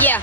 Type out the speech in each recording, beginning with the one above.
Yeah.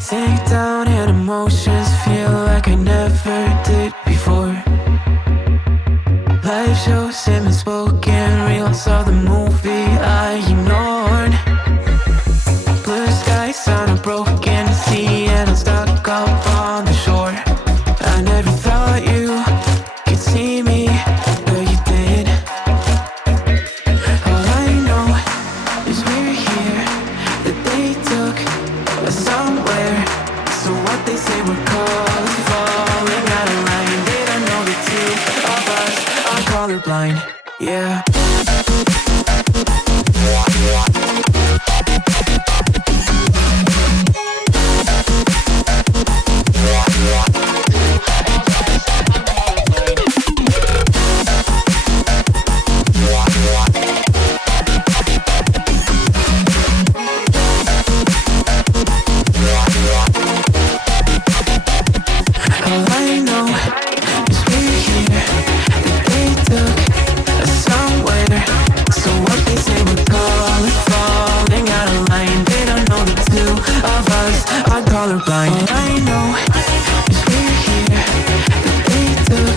Sink down and emotions feel like I never did before. Live shows and spoken reels of the movie I ignored. Blue skies on a broken sea and I'm stuck up on the shore. I never thought you could see me, but you did. All I know is we're here, that they took us somewhere. So what they say we're called falling out of line. They don't know the two of us are colorblind, yeah. All I know is we're here, that they took us somewhere. So what they say we're called falling out of line. They don't know the two of us are colorblind. All I know is we're here, that they took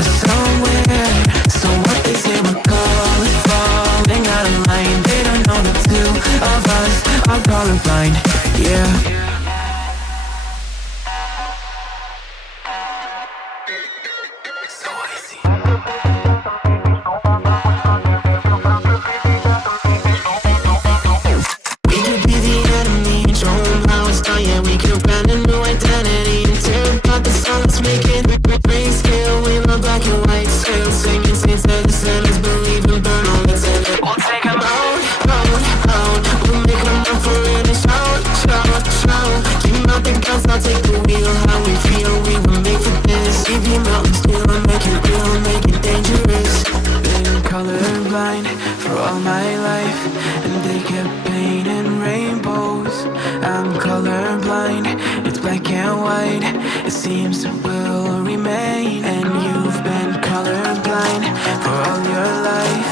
us somewhere. So what they say we're called falling out of line. They don't know the two of us are colorblind, yeah. I'll take the wheel, how we feel, we were made for this. Leave your mountains still, make it real, make it dangerous. Been colorblind for all my life, and they kept painting rainbows. I'm colorblind, it's black and white, it seems it will remain. And you've been colorblind for all your life.